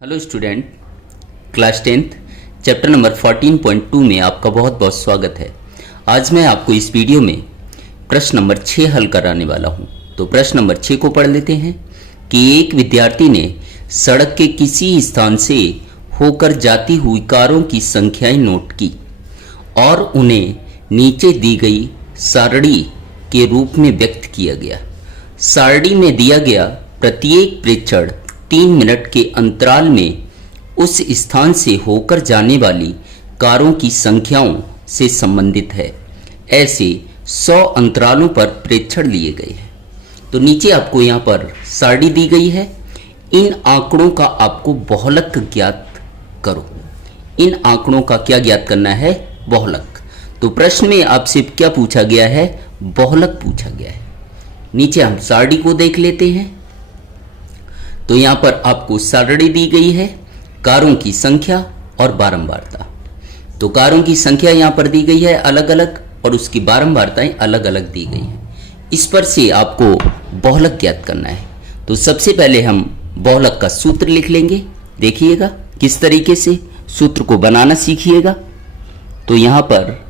Hello student, class 10th chapter number 14.2 में आपका बहुत बहुत स्वागत है। आज मैं आपको इस वीडियो में प्रश्न नंबर 6 हल कराने वाला हूं। तो प्रश्न नंबर 6 को पढ़ लेते हैं कि एक विद्यार्थी ने सड़क के किसी स्थान से होकर जाती हुई कारों की संख्याएं नोट की और उन्हें नीचे दी गई सारणी के रूप में व्यक्त किया गया। सारणी में दिया गया प्रत्येक प्रेक्षण 3 मिनट के अंतराल में उस स्थान से होकर जाने वाली कारों की संख्याओं से संबंधित है। ऐसे 100 अंतरालों पर प्रेक्षण लिए गए हैं। तो नीचे आपको यहाँ पर सारणी दी गई है। इन आंकड़ों का आपको बहुलक ज्ञात करो। इन आंकड़ों का क्या ज्ञात करना है? बहुलक। तो प्रश्न में आपसे क्या पूछा गया है? बहुलक पूछा गया है। नीचे हम सारणी को देख लेते हैं। तो यहाँ पर आपको सारणी दी गई है, कारों की संख्या और बारंबारता। तो कारों की संख्या यहाँ पर दी गई है अलग अलग और उसकी बारंबारताएं अलग अलग दी गई हैं। इस पर से आपको बहुलक ज्ञात करना है। तो सबसे पहले हम बहुलक का सूत्र लिख लेंगे। देखिएगा किस तरीके से सूत्र को बनाना सीखिएगा। तो यहाँ पर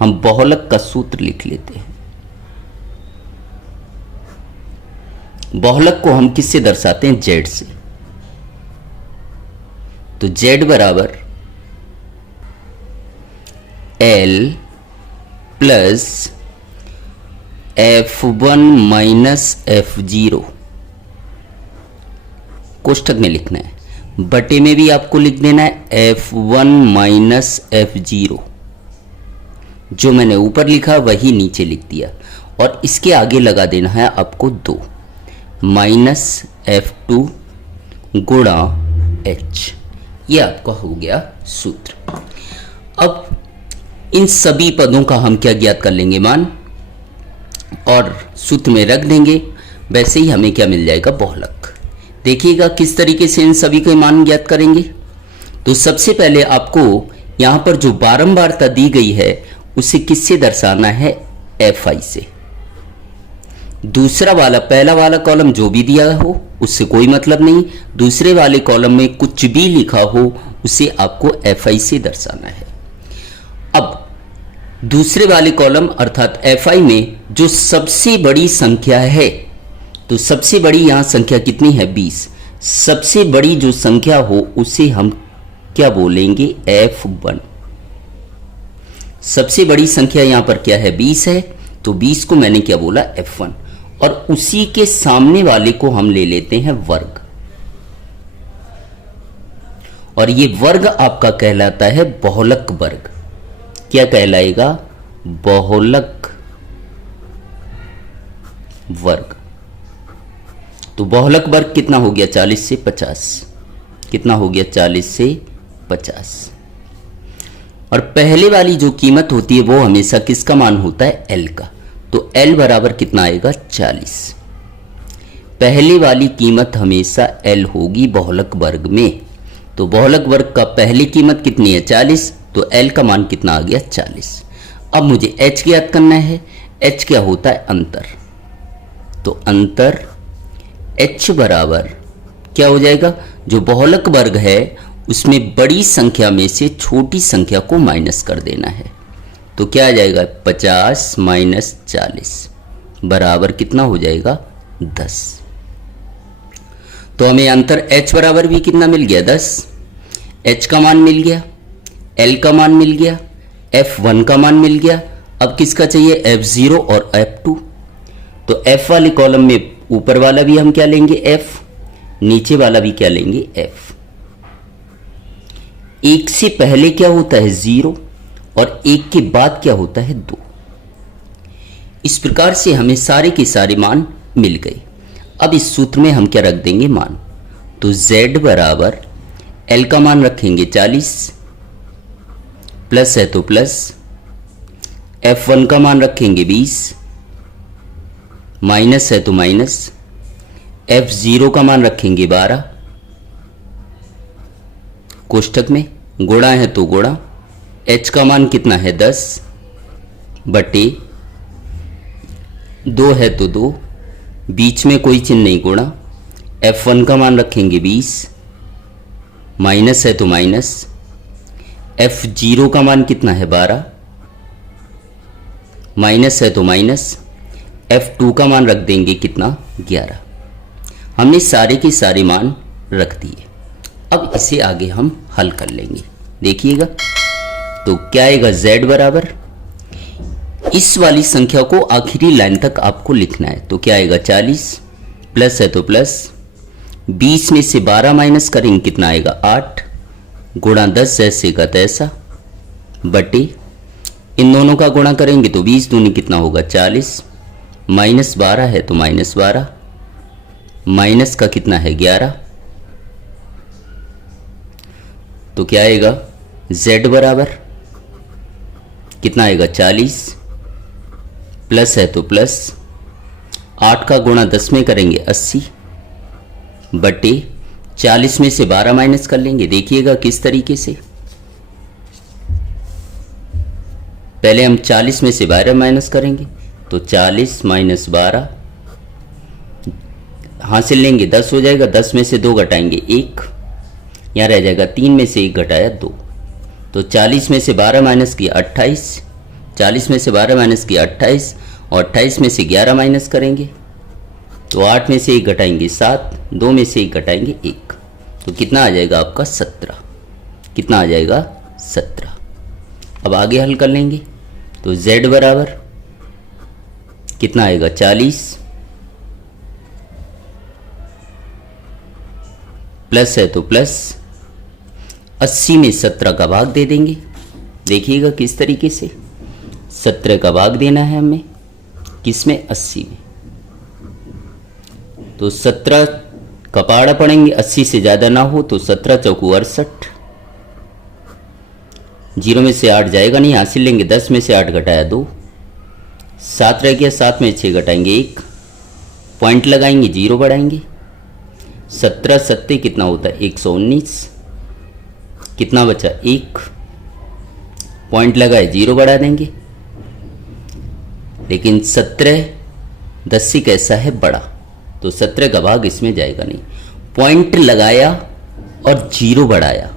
हम बहुलक का सूत्र लिख लेते हैं। बहुलक को हम किससे दर्शाते हैं? जेड से। तो जेड बराबर L plus F1 minus F0 कोष्ठक में लिखना है। बटे में भी आपको लिख देना है F1 माइनस F0। जो मैंने ऊपर लिखा वही नीचे लिख दिया और इसके आगे लगा देना है आपको 2 माइनस F2 गुणा H। ये आपका हो गया सूत्र। अब इन सभी पदों का हम क्या ज्ञात कर लेंगे? मान, और सूत्र में रख देंगे। वैसे ही हमें क्या मिल जाएगा? बहुलक। देखिएगा किस तरीके से इन सभी के मान ज्ञात करेंगे। तो सबसे पहले आपको यहाँ पर जो बारंबारता दी गई है उसे किससे दर्शाना है? Fi से। दूसरा वाला, पहला वाला कॉलम जो भी दिया हो उससे कोई मतलब नहीं। दूसरे वाले कॉलम में कुछ भी लिखा हो उसे आपको Fi से दर्शाना है। अब दूसरे वाले कॉलम अर्थात Fi में जो सबसे बड़ी संख्या है, तो सबसे बड़ी यहां संख्या कितनी है? 20। सबसे बड़ी जो संख्या हो उसे हम क्या बोलेंगे? F1। सबसे बड़ी संख्या यहां पर क्या है? 20 है। तो 20 को मैंने क्या बोला? F1। और उसी के सामने वाले को हम ले लेते हैं वर्ग, और ये वर्ग आपका कहलाता है बहुलक वर्ग। क्या कहलाएगा? बहुलक वर्ग। तो बहुलक वर्ग कितना हो गया? 40 से 50। कितना हो गया? 40 से 50। और पहले वाली जो कीमत होती है वो हमेशा किसका मान होता है? L का। तो L बराबर कितना आएगा? 40। पहले वाली कीमत हमेशा L होगी बहुलक वर्ग में। तो बहुलक वर्ग का पहली कीमत कितनी है? 40। तो L का मान कितना आ गया? 40। अब मुझे H ज्ञात करना है। H क्या होता है? अंतर। तो अंतर H बराबर क्या हो जाएगा? जो बहुलक वर्ग है उसमें बड़ी संख्या में से छोटी संख्या को माइनस कर देना है। तो क्या आ जाएगा? 50 माइनस 40 बराबर कितना हो जाएगा? 10। तो हमें अंतर H बराबर भी कितना मिल गया? 10। H का मान मिल गया, L का मान मिल गया, F1 का मान मिल गया। अब किसका चाहिए? F0 और F2। तो F वाले कॉलम में ऊपर वाला भी हम क्या लेंगे? F। नीचे वाला भी क्या लेंगे? F। एक से पहले क्या होता है? 0 और एक के बाद क्या होता है? 2। इस प्रकार से हमें सारे के सारे मान मिल गए। अब इस सूत्र में हम क्या रख देंगे? मान। तो Z बराबर L का मान रखेंगे 40, प्लस है तो प्लस, F1 का मान रखेंगे 20, माइनस है तो माइनस, F0 का मान रखेंगे 12, कोष्ठक में गुणा है तो गुणा, H का मान कितना है? 10 बटे 2 है तो 2, बीच में कोई चिन्ह नहीं, गुणा। F1 का मान रखेंगे 20, माइनस है तो माइनस, F0 का मान कितना है 12, माइनस है तो माइनस, F2 का मान रख देंगे कितना 11। हमने सारे के सारे मान रख दिए। अब इसे आगे हम हल कर लेंगे, देखिएगा। तो क्या आएगा, z बराबर, इस वाली संख्या को आखिरी लाइन तक आपको लिखना है। तो क्या आएगा 40, प्लस है तो प्लस, 20 में से 12 माइनस करेंगे कितना आएगा 8, गुणा 10 जैसे का तैसा, बटे इन दोनों का गुणा करेंगे तो 20 दूनी कितना होगा 40, माइनस 12 है तो माइनस 12, माइनस का कितना है 11। तो क्या आएगा, z बराबर कितना आएगा 40, प्लस है तो प्लस, 8 का गुणा 10 में करेंगे 80, बटे 40 में से 12 माइनस कर लेंगे। देखिएगा किस तरीके से, पहले हम 40 में से 12 माइनस करेंगे तो 40 माइनस 12 हासिल लेंगे 10 हो जाएगा, 10 में से 2 घटाएंगे 1, यहाँ रह जाएगा 3 में से 1 घटाया 2। तो 40 में से 12 माइनस किया 28, 40 में से 12 माइनस किया 28, और 28 में से 11 माइनस करेंगे तो 8 में से 1 घटाएंगे 7, 2 में से 1 घटाएंगे 1। तो कितना आ जाएगा आपका 17, कितना आ जाएगा 17। अब आगे हल कर लेंगे। तो z बराबर कितना आएगा 40, प्लस है तो प्लस, 80 में 17 का भाग दे देंगे। देखिएगा किस तरीके से, 17 का भाग देना है हमें, किसमें 80 में। तो 17 का पहाड़ा पड़ेंगे, 80 से ज़्यादा ना हो तो 17 चौकू 68, 0 में से 8 जाएगा नहीं, हासिल लेंगे 10 में से 8 घटाया 2, 7 रह गया, 7 में 6 घटाएंगे 1, पॉइंट लगाएंगे 0 बढ़ाएंगे, 17 सत्ते कितना होता है 119, कितना बचा 1, पॉइंट लगाए 0 बढ़ा देंगे। लेकिन 17 10 से कैसा है बड़ा, तो 17 का भाग इसमें जाएगा नहीं, पॉइंट लगाया और 0 बढ़ाया,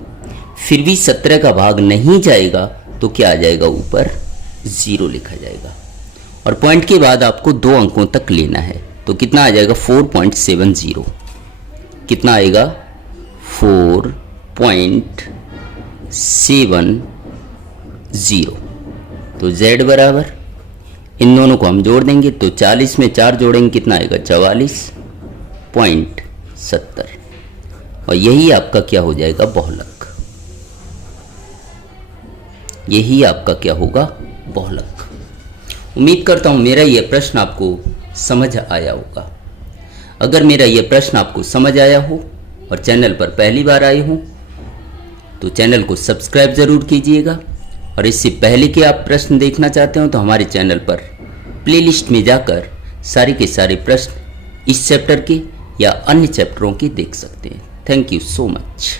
फिर भी 17 का भाग नहीं जाएगा तो क्या आ जाएगा, ऊपर 0 लिखा जाएगा। और पॉइंट के बाद आपको 2 अंकों तक लेना है, तो कितना आ जाएगा 4.70, कितना आएगा 4.70। तो z बराबर, इन दोनों को हम जोड़ देंगे तो 40 में 4 जोड़ेंगे कितना आएगा 44.70, और यही आपका क्या हो जाएगा बहुलक, यही आपका क्या होगा बहुलक। उम्मीद करता हूं मेरा यह प्रश्न आपको समझ आया होगा। अगर मेरा यह प्रश्न आपको समझ आया हो और चैनल पर पहली बार आए हो तो चैनल को सब्सक्राइब ज़रूर कीजिएगा, और इससे पहले कि आप प्रश्न देखना चाहते हो तो हमारे चैनल पर प्लेलिस्ट में जाकर सारे के सारे प्रश्न इस चैप्टर के या अन्य चैप्टरों के देख सकते हैं। Thank you so much.